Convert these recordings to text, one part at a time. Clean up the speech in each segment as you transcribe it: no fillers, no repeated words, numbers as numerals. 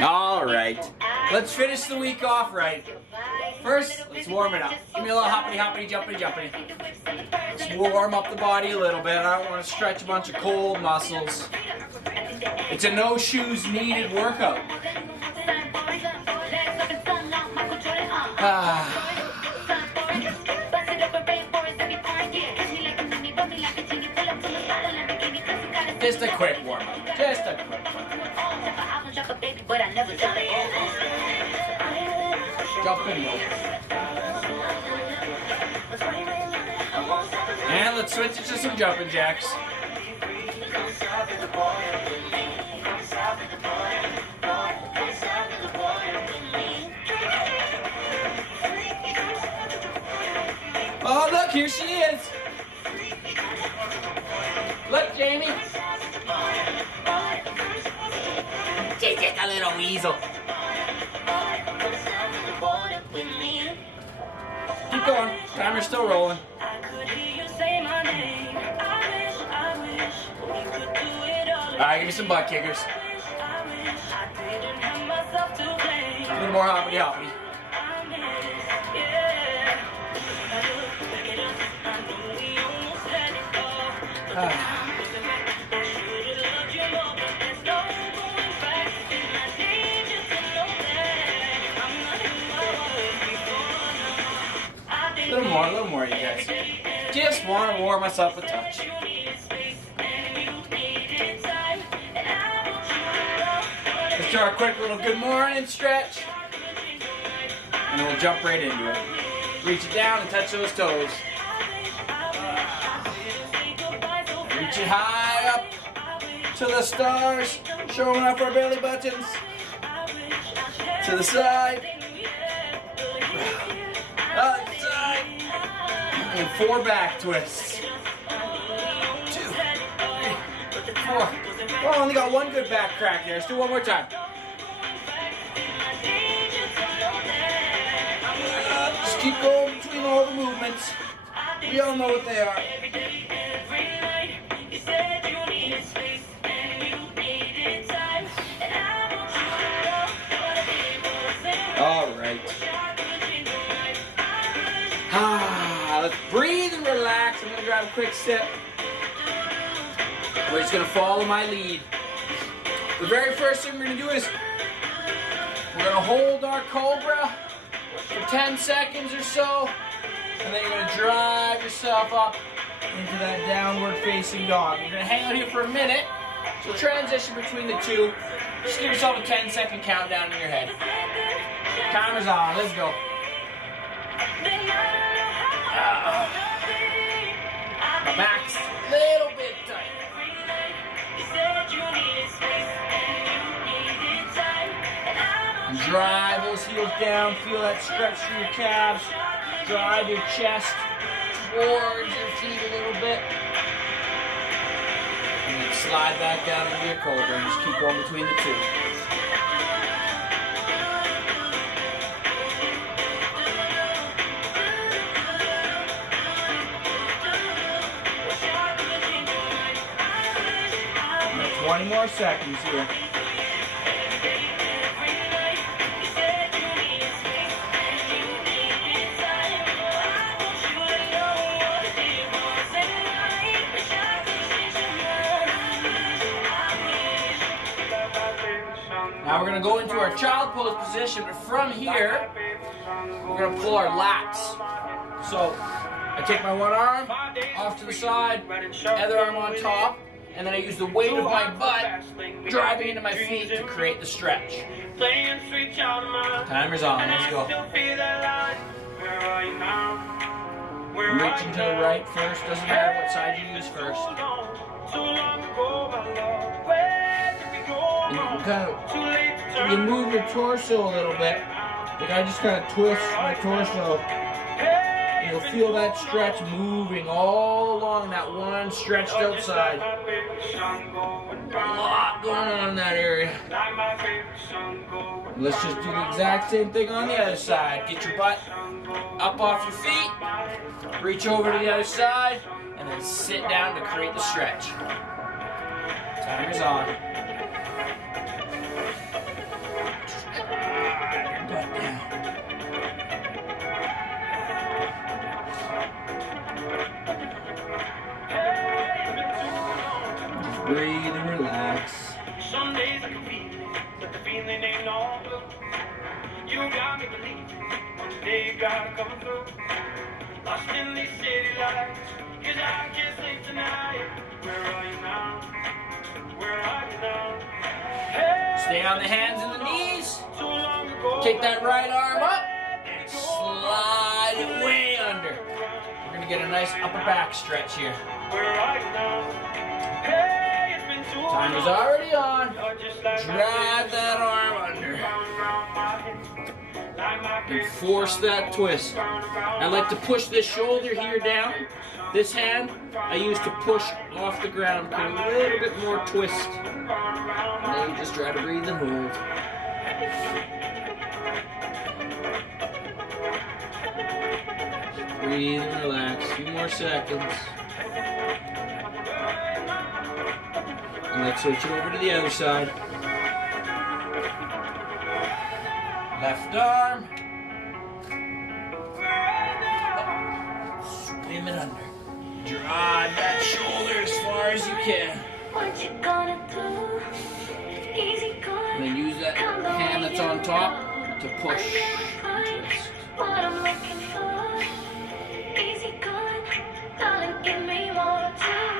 All right, let's finish the week off right. First, let's warm it up. Give me a little hoppity, hoppity, jumpity, jumpity. Let's warm up the body a little bit. I don't want to stretch a bunch of cold muscles. It's a no shoes needed workout. Just a quick warm up. Just a quick one. Jumping rope. And let's switch it to some jumping jacks. Oh, look, here she is. Look, Jamie. She's just a little weasel. Keep going. Timer's still rolling. Alright, give me some butt kickers. A little more hoppity hoppity. A little more, you guys. Just want to warm us up a touch. Let's do our quick little good morning stretch. And then we'll jump right into it. Reach it down and touch those toes. Reach it high up to the stars, showing off our belly buttons. To the side. Outside. And 4 back twists. 2, 3, 4. Oh, only got 1 good back crack there. Let's do one more time. Just keep going between all the movements. We all know what they are. All right. Let's breathe and relax. I'm going to grab a quick sip. We're just going to follow my lead. The very first thing we're going to do is we're going to hold our cobra for 10 seconds or so. And then you're going to drive yourself up into that downward facing dog. You're going to hang out here for a minute. So transition between the two. Just give yourself a 10-second countdown in your head. Timer's on. Let's go. Max, little bit tight. Drive those heels down. Feel that stretch through your calves. Drive your chest towards your feet a little bit. And then slide back down into your cobra and just keep going between the two. And 20 more seconds here. Now we're going to go into our child pose position, but from here, we're going to pull our lats. So, I take my one arm off to the side, other arm on top, and then I use the weight of my butt driving into my feet to create the stretch. Timer's on, let's go. I'm reaching to the right first, doesn't matter what side you use first. You move your torso a little bit. Like I just kind of twist my torso. You'll feel that stretch moving all along that one stretched out side. A lot going on in that area. Let's just do the exact same thing on the other side. Get your butt up off your feet. Reach over to the other side. And then sit down to create the stretch. Timer's on. Breathe and relax. Some days I can feel it, but the feeling ain't all blue. You got me believing, one day you gotta come through. Lost in these city lights, 'cause I can't sleep tonight. Where are you now? Where are you now? Hey, Stay on the hands and the knees. too long ago. Take that right arm up and slide it way under. We're going to get a nice upper back stretch here. Where are you now? Hey, it's been too long. Timer's already on. You're just like my Drive that arm under and force that twist. I like to push this shoulder here down. This hand I use to push off the ground, put a little bit more twist. And then you just try to breathe and hold. Breathe and relax. A few more seconds. And let's switch over to the other side. Left arm. Swim it under. Drive that shoulder as far as you can. What you gonna do? Easy And going. then use that hand that's on top to push. Twist. What I'm looking for. Easy going. Darling, give me more time.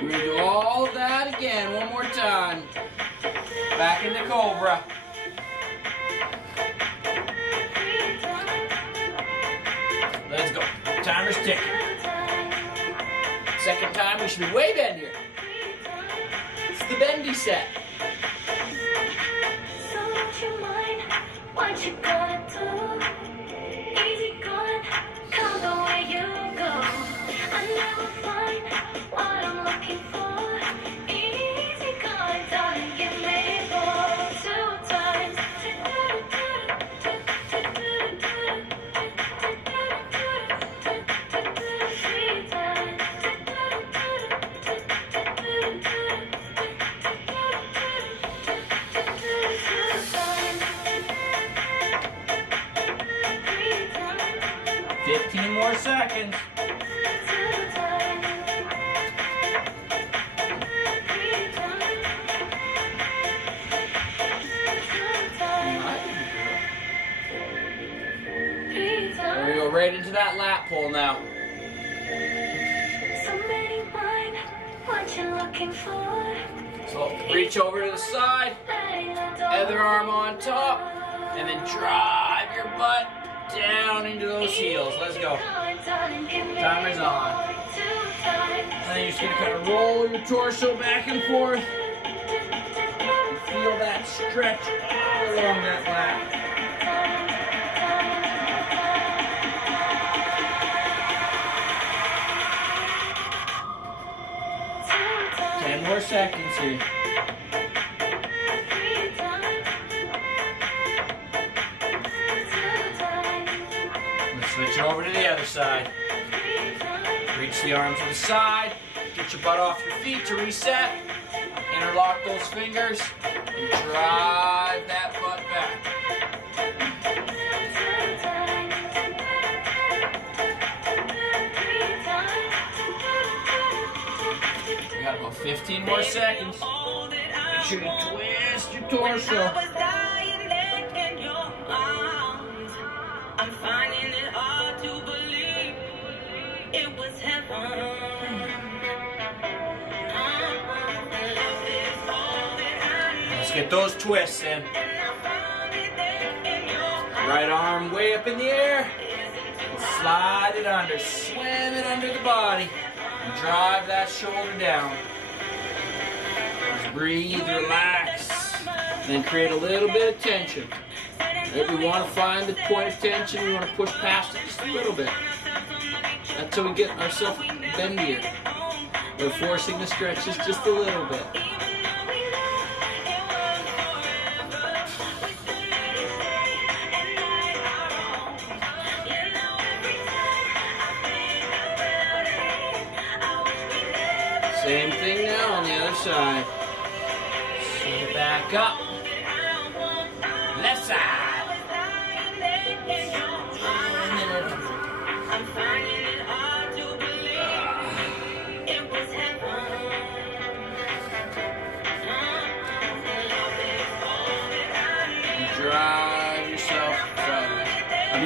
We're gonna do all of that again one more time. Back into Cobra. Let's go. Timer's ticking. Second time, we should be way bendier. It's the bendy set. So what you mind? What you gonna do? Easy going. Come the way you go. I never find what I'm looking for. Easy going, darling, give me more. 2 times. More seconds. There we go, right into that lat pull now. Somebody mind what you're looking for. So reach over to the side, other arm on top, and then drive your butt down into those heels. Let's go. Timer's on. And then you're just going to kind of roll your torso back and forth. And feel that stretch all along that lat. More seconds here. Let's switch it over to the other side. Reach the arms to the side. Get your butt off your feet to reset. Interlock those fingers and drive that butt back. You got about 15 more seconds. Make sure you twist your torso. I'm finding it hard to believe it was heaven. Let's get those twists in. Right arm way up in the air. Slide it under. Swim it under the body. And drive that shoulder down. Just breathe, relax. Then create a little bit of tension. If we want to find the point of tension, we want to push past it just a little bit. That's how we get ourselves bendier. We're forcing the stretches just a little bit. Same thing now on the other side. Swing it back up. Left side.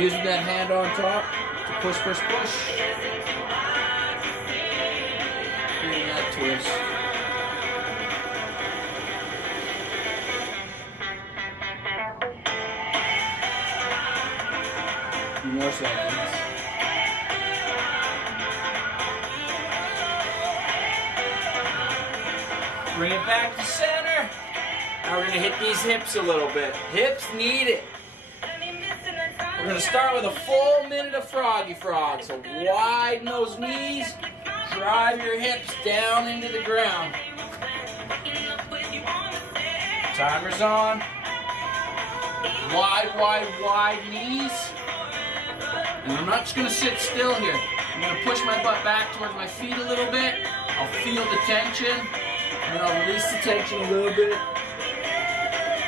using that hand on top to push, push, push. Creating that twist. A few more seconds. Bring it back to center. Now we're going to hit these hips a little bit. Hips need it. We're going to start with a full minute of froggy frog. So widen those knees. Drive your hips down into the ground. Timer's on. Wide, wide, wide knees. And I'm not just going to sit still here. I'm going to push my butt back towards my feet a little bit. I'll feel the tension. And I'll release the tension a little bit.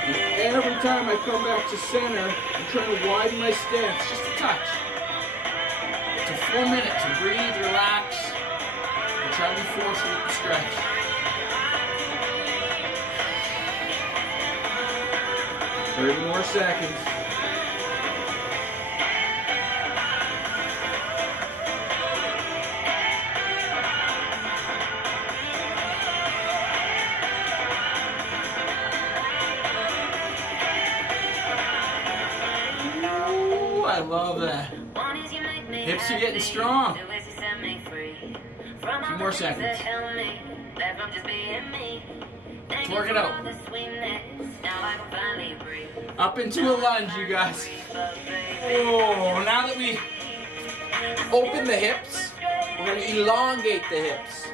And every time I come back to center, I'm trying to widen my stance, just a touch. It's a full minute to breathe, relax, and try to be forceful with the stretch. Thirty more seconds. I love that. Hips are getting strong. 2 more seconds. Let's work it out. Up into a lunge, you guys. Oh, now that we open the hips, we're going to elongate the hips.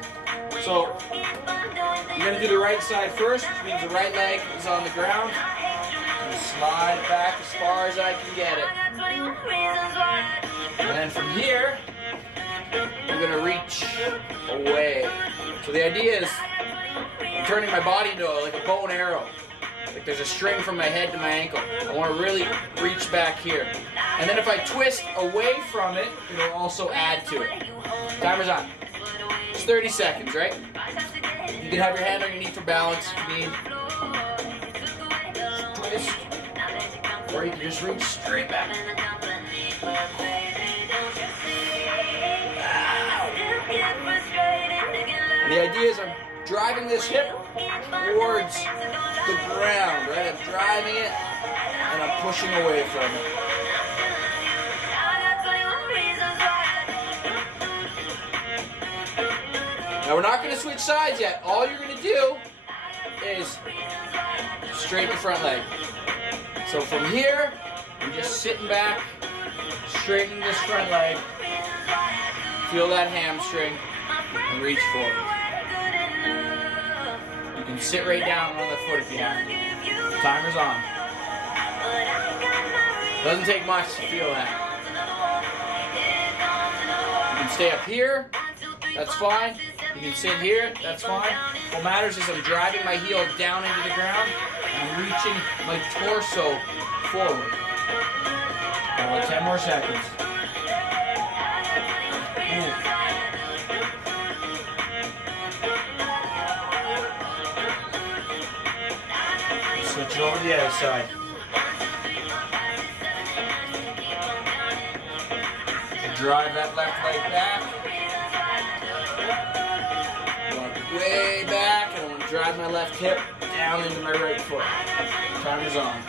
So, you're going to do the right side first, which means the right leg is on the ground. Slide it back as far as I can get it. And then from here, I'm going to reach away. So the idea is I'm turning my body into like a bow and arrow. Like there's a string from my head to my ankle. I want to really reach back here. And then if I twist away from it, it'll also add to it. Timer's on. It's 30 seconds, right? You can have your hand on your knee for balance if you need. Twist. Or you can just reach straight back. The idea is I'm driving this hip towards the ground, right? I'm driving it and I'm pushing away from it. Now we're not going to switch sides yet. All you're going to do is straighten the front leg. So from here, I'm just sitting back, straightening this front leg. Feel that hamstring and reach forward. You can sit right down on the foot if you have to. Timer's on. Doesn't take much to feel that. You can stay up here, that's fine. You can sit here, that's fine. What matters is I'm driving my heel down into the ground and I'm reaching my torso forward. About 10 more seconds. Switch over to the other side. Drive that left leg back. Walk way back, and I'm going to drive my left hip down into my right foot. Timer's on.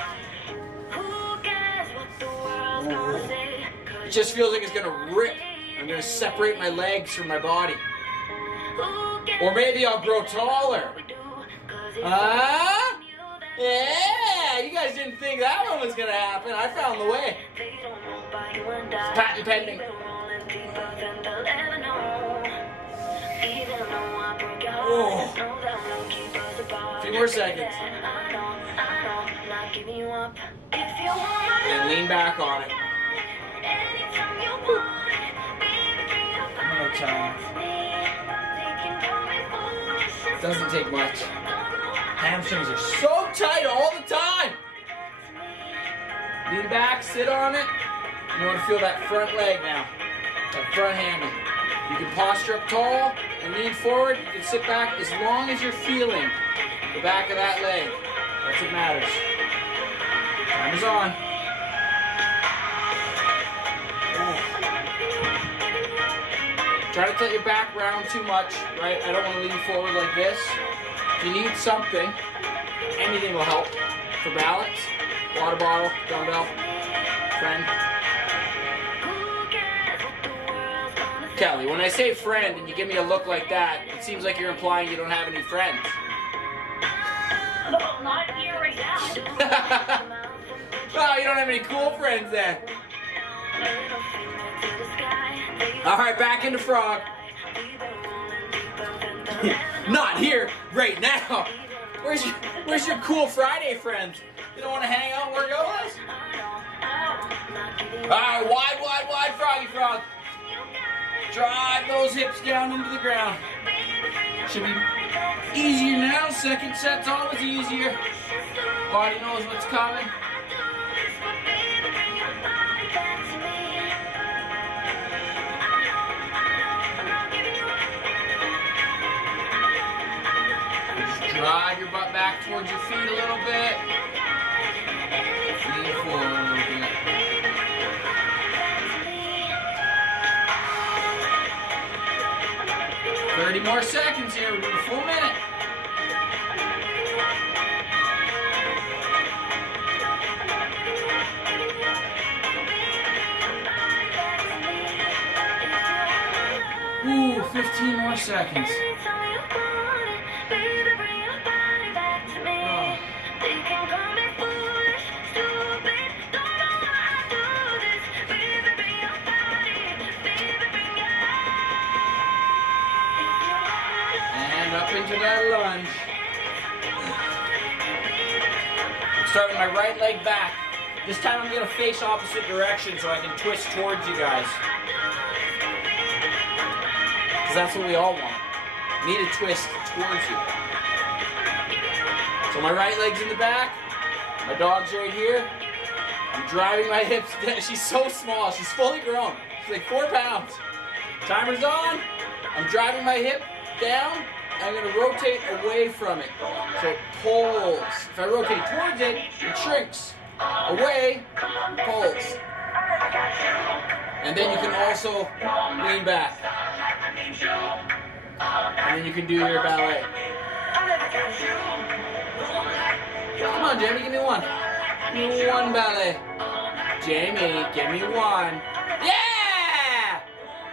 It just feels like it's going to rip. I'm going to separate my legs from my body. Or maybe I'll grow taller. Yeah, you guys didn't think that one was going to happen. I found the way. It's patent pending. Oh. A few more seconds. And lean back on it. One more time. Doesn't take much. Hamstrings are so tight all the time. Lean back, sit on it. You want to feel that front leg now. That front hammy. You can posture up tall and lean forward. You can sit back as long as you're feeling the back of that leg. That's what matters. Time is on. Try not to let your back round too much, right? I don't want to lean forward like this. If you need something, anything will help. For balance, water bottle, dumbbell, friend. Kelly, when I say friend and you give me a look like that, it seems like you're implying you don't have any friends. No, not here right now. Oh, you don't have any cool friends then. All right, back into frog. Not here right now. Where's your cool Friday friends? You don't want to hang out and work out with us? All right, wide, froggy frog. Drive those hips down into the ground. Should be easier now. Second set's always easier. Body knows what's coming. Just drive your butt back towards your feet a little bit. Lean forward a little bit. Thirty more seconds here. We're doing a full minute. Ooh, 15 more seconds. And up into that lunge. Start with my right leg back. This time I'm going to face opposite direction so I can twist towards you guys. Because that's what we all want. Need a twist towards you. So my right leg's in the back. My dog's right here. I'm driving my hips down. She's so small. She's fully grown. She's like 4 pounds. Timer's on. I'm driving my hip down. I'm going to rotate away from it. So it pulls. If I rotate towards it, it shrinks. Away, pulls. And then you can also lean back. And then you can do your ballet. Come on, Jamie, give me one. Give me one ballet. Jamie, give me one. Yeah!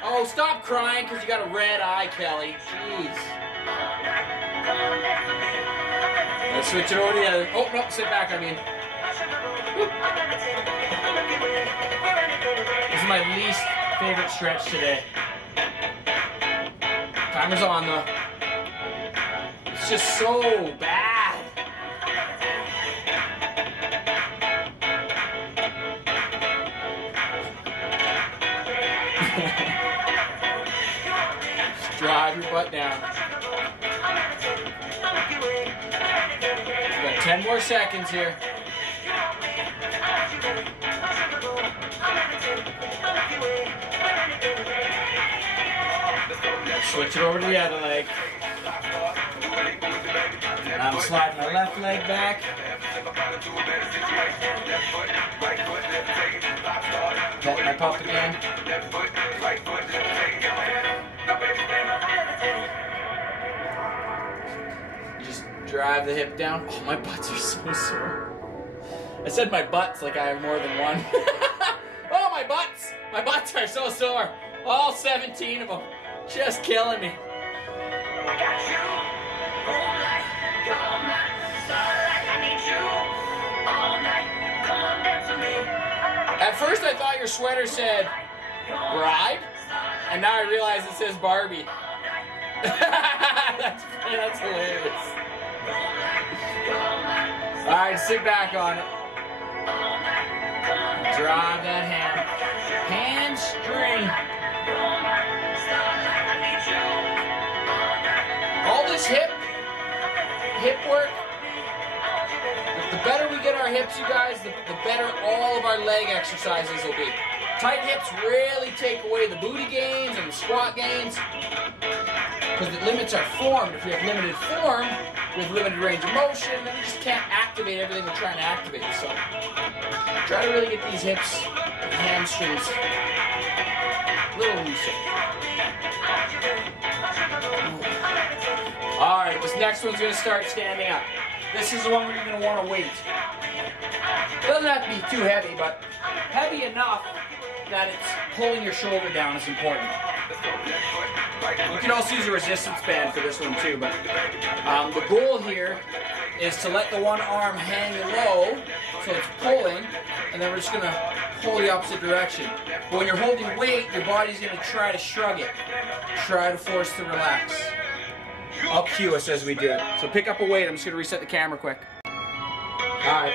Oh, stop crying because you got a red eye, Kelly. Jeez. Let's switch it over to the other. Oh, no, sit back, I mean. Whoop. This is my least favorite stretch today. Timer's on, though. It's just so bad. Just drive your butt down. We got 10 more seconds here. Switch it over to the other leg. And I'm sliding my left leg back. Pet my pup again. Just drive the hip down. Oh, my butts are so sore. I said my butts like I have more than one. Oh, my butts! My butts are so sore. All 17 of them. Just killing me. At first I thought your sweater said bride, and now I realize it says Barbie. That's hilarious. Alright, sit back on it. Drive that hand. Hamstring. All this hip work, the better we get our hips, you guys, the better all of our leg exercises will be. Tight hips really take away the booty gains and the squat gains because it limits our form. If we have limited form, we have limited range of motion, then we just can't activate everything we're trying to activate. So try to really get these hips and hamstrings little looser. All right, this next one's gonna start standing up. This is the one where you're gonna want to wait. Doesn't have to be too heavy, but heavy enough that it's pulling your shoulder down is important. You can also use a resistance band for this one too, but the goal here is to let the one arm hang low, so it's pulling, and then we're just gonna pull the opposite direction. But when you're holding weight, your body's gonna try to shrug it. Try to force to relax. I'll cue us as we do it. So pick up a weight. I'm just gonna reset the camera quick. Alright.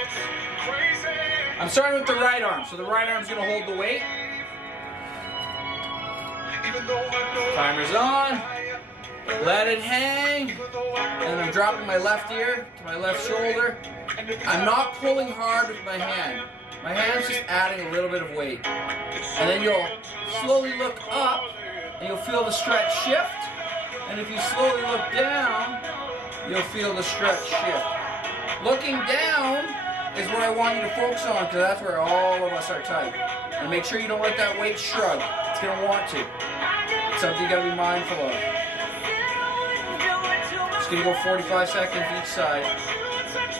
I'm starting with the right arm. So the right arm's gonna hold the weight. Timer's on. Let it hang. And I'm dropping my left ear to my left shoulder. I'm not pulling hard with my hand. My hand's just adding a little bit of weight. And then you'll slowly look up and you'll feel the stretch shift. And if you slowly look down, you'll feel the stretch shift. Looking down is what I want you to focus on, because that's where all of us are tight. And make sure you don't let that weight shrug. It's going to want to. It's something you got to be mindful of. Just going to go 45 seconds each side.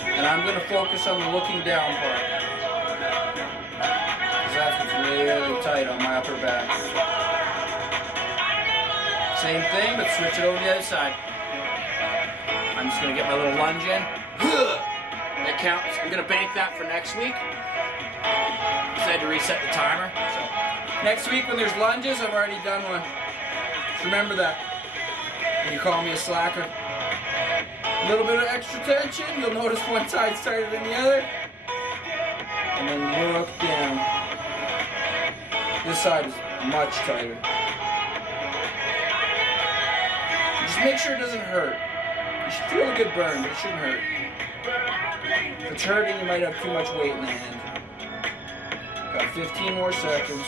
And I'm going to focus on the looking down part. Because that's what's really tight on my upper back. Same thing, but switch it over to the other side. I'm just going to get my little lunge in. That counts. I'm going to bank that for next week. Decided to reset the timer. So next week when there's lunges, I've already done one. Just remember that. When you call me a slacker. A little bit of extra tension. You'll notice one side's tighter than the other. And then look down. This side is much tighter. Just make sure it doesn't hurt. You should feel a good burn, but it shouldn't hurt. If it's hurting, you might have too much weight in the hand. Got 15 more seconds.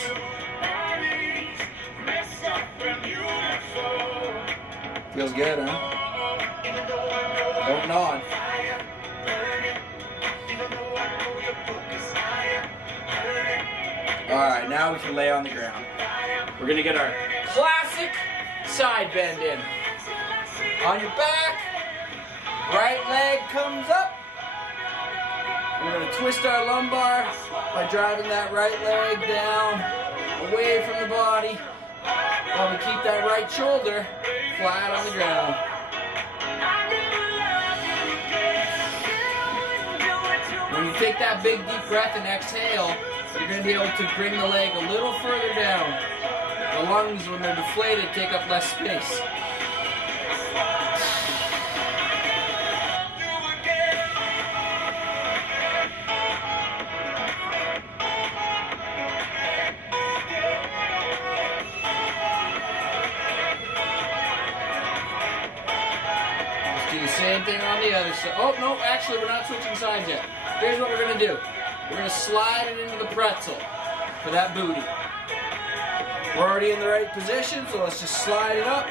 Feels good, huh? Don't nod. Alright, now we can lay on the ground. We're going to get our classic side bend in. On your back, right leg comes up. We're going to twist our lumbar by driving that right leg down, away from the body, while we keep that right shoulder flat on the ground. When you take that big deep breath and exhale, you're going to be able to bring the leg a little further down. The lungs, when they're deflated, take up less space. Same thing on the other side. Oh, no, actually, we're not switching sides yet. Here's what we're going to do. We're going to slide it into the pretzel for that booty. We're already in the right position, so let's just slide it up.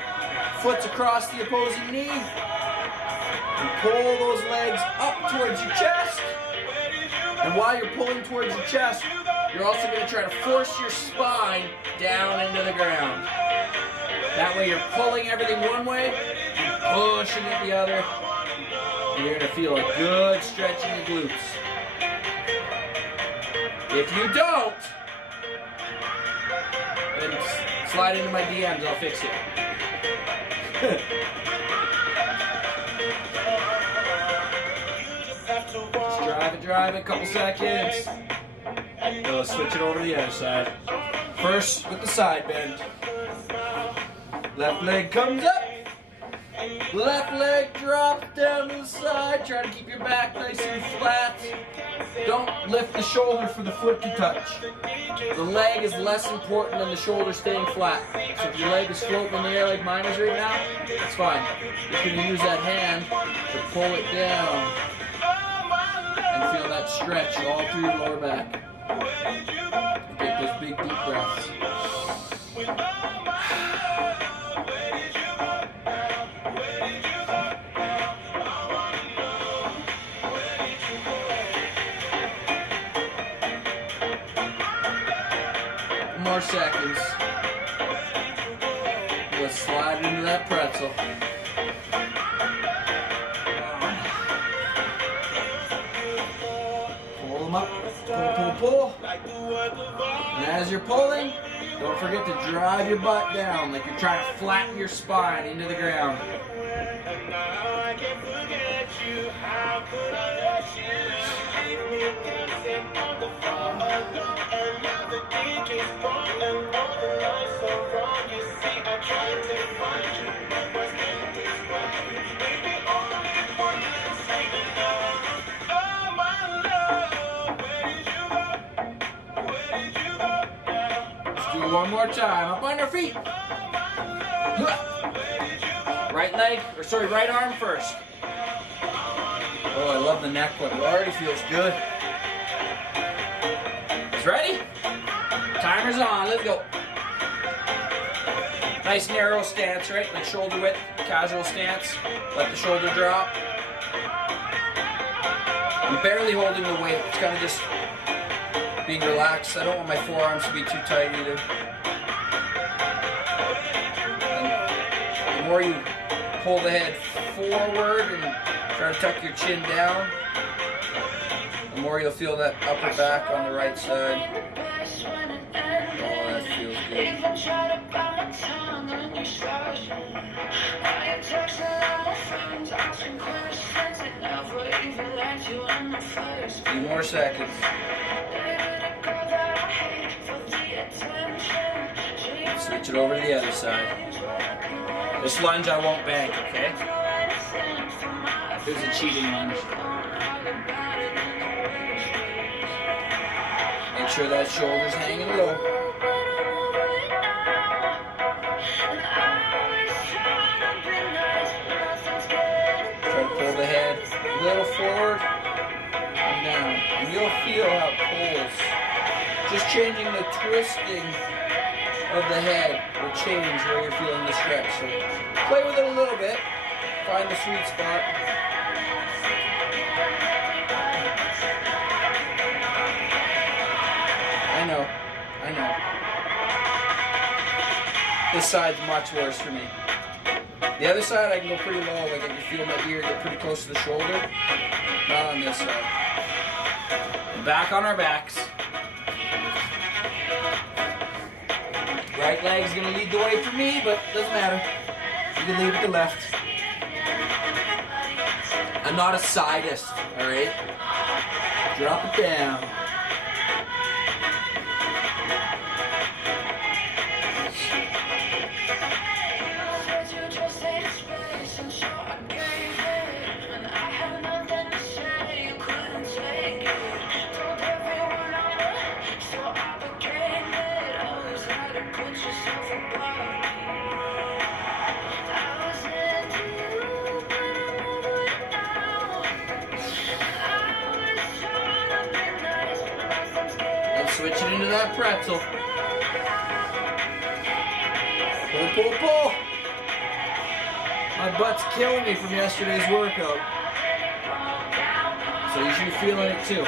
Foot's across the opposing knee. And pull those legs up towards your chest. And while you're pulling towards your chest, you're also going to try to force your spine down into the ground. That way you're pulling everything one way, pushing it the other, and you're going to feel a good stretch in your glutes. If you don't, then slide into my DMs, I'll fix it. Just drive it, couple seconds. We'll switch it over to the other side. First with the side bend. Left leg comes up. Left leg drops down to the side. Try to keep your back nice and flat. Don't lift the shoulder for the foot to touch. The leg is less important than the shoulder staying flat. So if your leg is floating in the air like mine is right now, it's fine. You're going to use that hand to pull it down and feel that stretch all through your lower back. Take those big deep breaths. More seconds. slide into that pretzel. Pull them up. Pull. And as you're pulling, don't forget to drive your butt down like you're trying to flatten your spine into the ground. Let's do it one more time. Up on your feet. Right leg, or sorry, right arm first. Oh, I love the neck one. It already feels good. It's ready? Timer's on. Let's go. Nice narrow stance, right? Like shoulder width, casual stance. Let the shoulder drop. I'm barely holding the weight. It's kind of just being relaxed. I don't want my forearms to be too tight either. And the more you pull the head forward and try to tuck your chin down, the more you'll feel that upper back on the right side. Oh, that feels good. 3 more seconds. Switch it over to the other side. This lunge I won't bank, okay? Here's a cheating lunge. Make sure that shoulder's hanging low. Try to pull the head a little forward and down. And you'll feel how it pulls. Just changing the twisting of the head will change where you're feeling the stretch. So play with it a little bit. Find the sweet spot. I know. This side's much worse for me. The other side I can go pretty low, like I can feel my ear get pretty close to the shoulder. Not on this side. Back on our backs. Right leg's gonna lead the way for me, but doesn't matter. You can leave it to left. I'm not a sidist, alright? Drop it down. Switch it into that pretzel. Pull. My butt's killing me from yesterday's workout. So you should be feeling it too.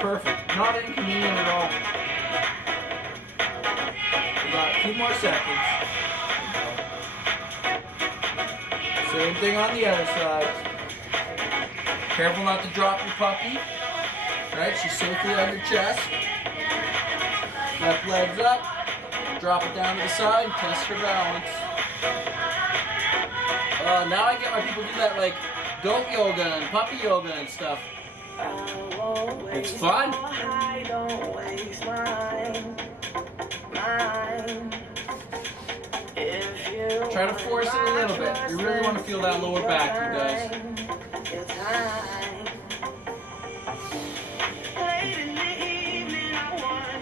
Perfect. Not inconvenient at all. 2 more seconds. Same thing on the other side. Careful not to drop your puppy. Right, she's safely on your chest. Left leg's up. Drop it down to the side and test her balance. Now I get why people do that, like goat yoga and puppy yoga and stuff. It's fun. Try to force it a little bit. You really want to feel that lower back, you guys.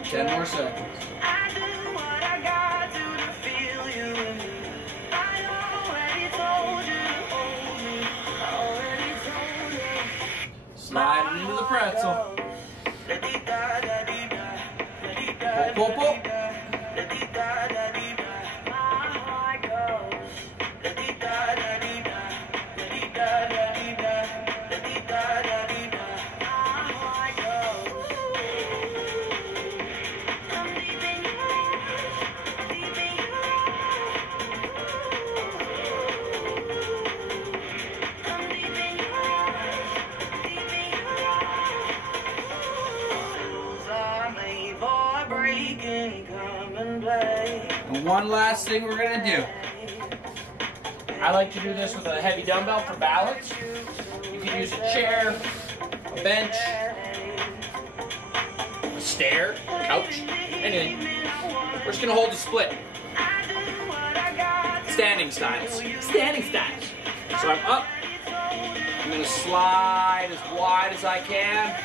10 more seconds. Slide it into the pretzel. Pull. one last thing we're gonna do. I like to do this with a heavy dumbbell for balance. You can use a chair, a bench, a stair, a couch, anything. We're just gonna hold the split. Standing styles. Standing styles. So I'm up. I'm gonna slide as wide as I can.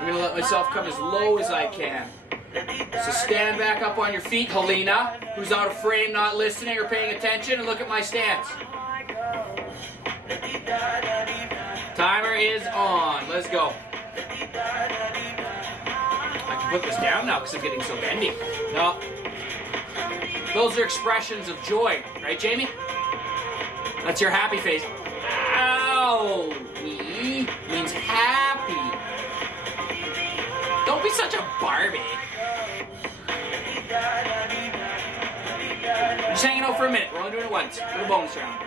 I'm gonna let myself come as low as I can. So stand back up on your feet, Helena, who's out of frame, not listening or paying attention, and look at my stance. Timer is on. Let's go. I can put this down now because I'm getting so bendy. No. Those are expressions of joy, right, Jamie? That's your happy face. Ow! Means happy. Don't be such a Barbie. I'm just hanging out for a minute. We're only doing it once. For the bonus round.